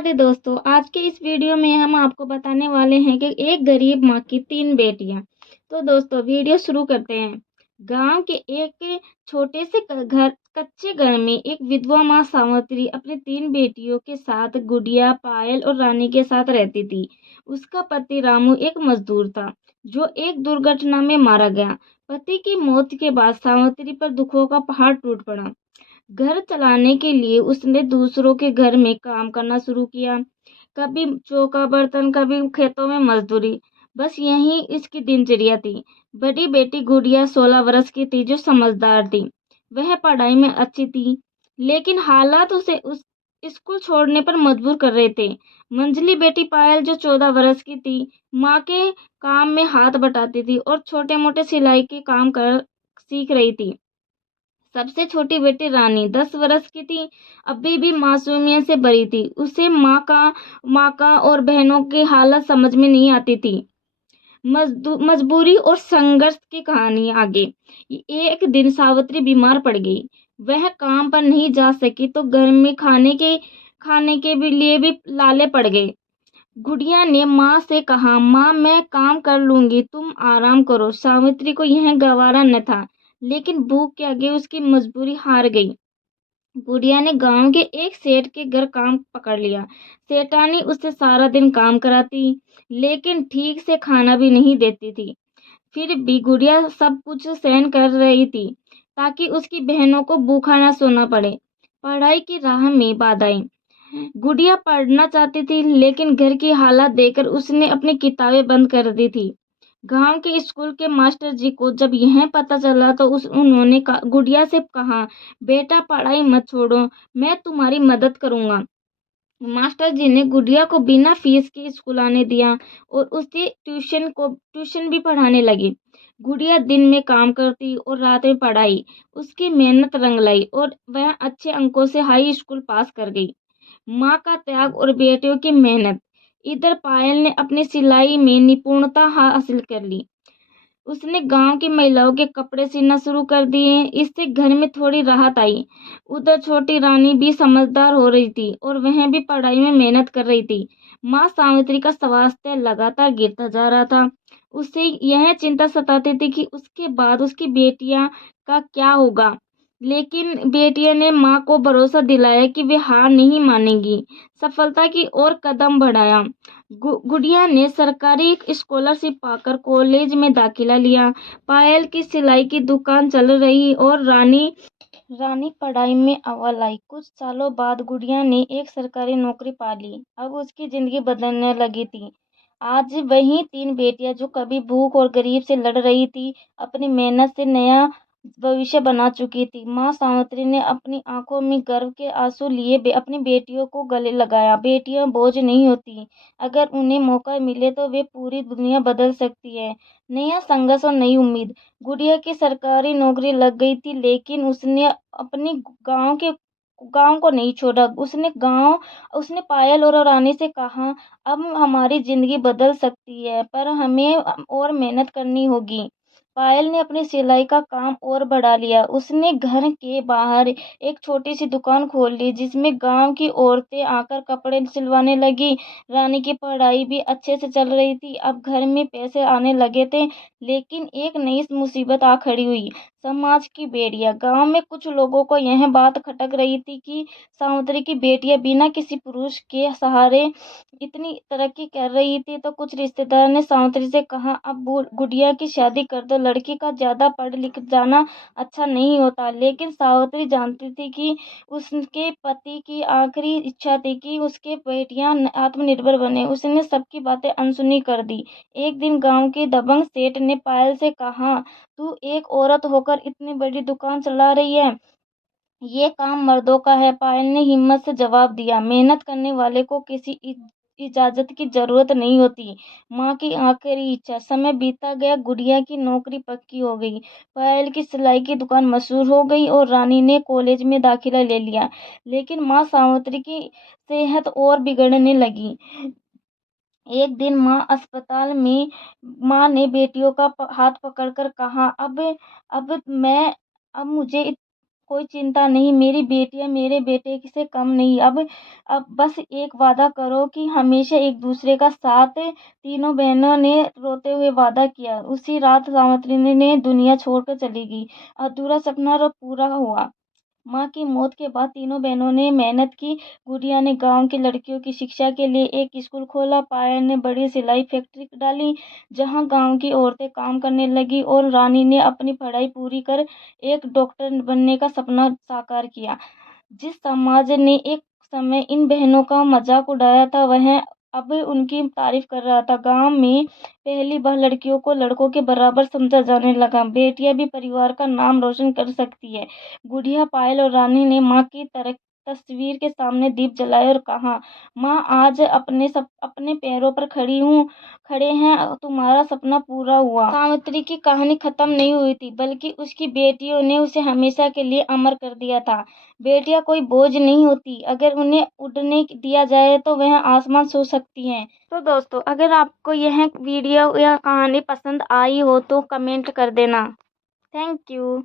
राधे दोस्तों, आज के इस वीडियो में हम आपको बताने वाले हैं कि एक गरीब माँ की 3 बेटियां। तो दोस्तों वीडियो शुरू करते हैं। गांव के एक छोटे से कच्चे घर में एक विधवा माँ सावित्री अपनी 3 बेटियों के साथ गुड़िया, पायल और रानी के साथ रहती थी। उसका पति रामू एक मजदूर था जो एक दुर्घटना में मारा गया। पति की मौत के बाद सावित्री पर दुखों का पहाड़ टूट पड़ा। घर चलाने के लिए उसने दूसरों के घर में काम करना शुरू किया। कभी चौका बर्तन, कभी खेतों में मजदूरी। बस यही इसकी दिनचर्या थी। बड़ी बेटी गुड़िया 16 वर्ष की थी जो समझदार थी। वह पढ़ाई में अच्छी थी, लेकिन हालात उसे उस स्कूल छोड़ने पर मजबूर कर रहे थे। मंझली बेटी पायल जो 14 वर्ष की थी, माँ के काम में हाथ बटाती थी और छोटे मोटे सिलाई के काम कर सीख रही थी। सबसे छोटी बेटी रानी 10 वर्ष की थी, अभी भी मासूमियत से भरी थी। उसे माँ का और बहनों की हालत समझ में नहीं आती थी। मजबूरी और संघर्ष की कहानी आगे। एक दिन सावित्री बीमार पड़ गई। वह काम पर नहीं जा सकी तो घर में खाने के भी लिए भी लाले पड़ गए। गुड़िया ने माँ से कहा, माँ मैं काम कर लूंगी, तुम आराम करो। सावित्री को यह गवारा न था, लेकिन भूख के आगे उसकी मजबूरी हार गई। गुड़िया ने गांव के एक सेठ के घर काम पकड़ लिया। सेठानी उससे सारा दिन काम कराती, लेकिन ठीक से खाना भी नहीं देती थी। फिर भी गुड़िया सब कुछ सहन कर रही थी ताकि उसकी बहनों को भूखा ना सोना पड़े। पढ़ाई की राह में बाधाएं। गुड़िया पढ़ना चाहती थी, लेकिन घर की हालत देखकर उसने अपनी किताबें बंद कर दी थी। गांव के स्कूल के मास्टर जी को जब यह पता चला तो उन्होंने गुड़िया से कहा, बेटा पढ़ाई मत छोड़ो, मैं तुम्हारी मदद करूंगा। मास्टर जी ने गुड़िया को बिना फीस के स्कूल आने दिया और उसे ट्यूशन भी पढ़ाने लगी। गुड़िया दिन में काम करती और रात में पढ़ाई। उसकी मेहनत रंग लाई और वह अच्छे अंकों से हाई स्कूल पास कर गई। माँ का त्याग और बेटियों की मेहनत। इधर पायल ने अपनी सिलाई में निपुणता हासिल कर ली। उसने गांव की महिलाओं के कपड़े सीना शुरू कर दिए। इससे घर में थोड़ी राहत आई। उधर छोटी रानी भी समझदार हो रही थी और वह भी पढ़ाई में मेहनत कर रही थी। माँ सावित्री का स्वास्थ्य लगातार गिरता जा रहा था। उसे यह चिंता सताती थी कि उसके बाद उसकी बेटियां का क्या होगा, लेकिन बेटियों ने माँ को भरोसा दिलाया कि वे हार नहीं मानेगी। सफलता की ओर कदम बढ़ाया। गुड़िया ने सरकारी स्कॉलरशिप पाकर कॉलेज में दाखिला लिया। पायल की सिलाई की दुकान चल रही और रानी रानी पढ़ाई में अव्वल आई। कुछ सालों बाद गुड़िया ने एक सरकारी नौकरी पा ली। अब उसकी जिंदगी बदलने लगी थी। आज वही 3 बेटियां जो कभी भूख और गरीब से लड़ रही थी, अपनी मेहनत से नया भविष्य बना चुकी थी। माँ सावित्री ने अपनी आंखों में गर्व के आंसू लिए अपनी बेटियों को गले लगाया। बेटियां बोझ नहीं होती, अगर उन्हें मौका मिले तो वे पूरी दुनिया बदल सकती है। नया संघर्ष और नई उम्मीद। गुड़िया की सरकारी नौकरी लग गई थी, लेकिन उसने अपनी गांव को नहीं छोड़ा। उसने पायल और रानी से कहा, अब हमारी जिंदगी बदल सकती है, पर हमें और मेहनत करनी होगी। पायल ने अपनी सिलाई का काम और बढ़ा लिया। उसने घर के बाहर एक छोटी सी दुकान खोल ली, जिसमें गांव की औरतें आकर कपड़े सिलवाने लगी। रानी की पढ़ाई भी अच्छे से चल रही थी। अब घर में पैसे आने लगे थे, लेकिन एक नई मुसीबत आ खड़ी हुई। समाज की बेड़ियां। गांव में कुछ लोगों को यह बात खटक रही थी कि सावित्री की बेटियां बिना किसी पुरुष के सहारे इतनी तरक्की कर रही थी। तो कुछ रिश्तेदार ने सावित्री से कहा, अब गुड़िया की शादी कर दो, लड़की का ज्यादा पढ़ लिख जाना अच्छा नहीं होता। लेकिन सावित्री जानती थी कि उसके पति की आखिरी इच्छा थी कि उसके बेटियां आत्मनिर्भर बने। उसने सबकी बातें अनसुनी कर दी। एक दिन गांव के दबंग सेठ ने पायल से कहा, तू एक औरत होकर इतनी बड़ी दुकान चला रही है, ये काम मर्दों का है। पायल ने हिम्मत से जवाब दिया, मेहनत करने वाले को किसी इजाजत की जरूरत नहीं होती। माँ की आखिरी इच्छा। समय बीता गया। गुड़िया की नौकरी पक्की हो गई। पायल की सिलाई की दुकान मशहूर हो गई और रानी ने कॉलेज में दाखिला ले लिया। लेकिन माँ सावित्री की सेहत और बिगड़ने लगी। एक दिन अस्पताल में माँ ने बेटियों का हाथ पकड़कर कहा, अब मैं अब मुझे कोई चिंता नहीं, मेरी बेटियाँ मेरे बेटे से कम नहीं। अब बस एक वादा करो कि हमेशा एक दूसरे का साथ। तीनों बहनों ने रोते हुए वादा किया। उसी रात सावित्री ने दुनिया छोड़कर चली गई। अधूरा सपना पूरा हुआ। माँ की मौत के बाद तीनों बहनों ने मेहनत की। गुड़िया ने गांव की लड़कियों की शिक्षा के लिए एक स्कूल खोला। पायल ने बड़ी सिलाई फैक्ट्री डाली, जहां गांव की औरतें काम करने लगी। और रानी ने अपनी पढ़ाई पूरी कर एक डॉक्टर बनने का सपना साकार किया। जिस समाज ने एक समय इन बहनों का मजाक उड़ाया था, वह अब उनकी तारीफ कर रहा था। गांव में पहली बार लड़कियों को लड़कों के बराबर समझा जाने लगा। बेटियां भी परिवार का नाम रोशन कर सकती है। गुड़िया, पायल और रानी ने माँ की तस्वीर के सामने दीप जलाए और कहा, माँ आज अपने पैरों पर खड़े हैं, तुम्हारा सपना पूरा हुआ। सावित्री की कहानी खत्म नहीं हुई थी, बल्कि उसकी बेटियों ने उसे हमेशा के लिए अमर कर दिया था। बेटियां कोई बोझ नहीं होती, अगर उन्हें उड़ने दिया जाए तो वह आसमान छू सकती हैं। तो दोस्तों, अगर आपको यह वीडियो या कहानी पसंद आई हो तो कमेंट कर देना। Thank you.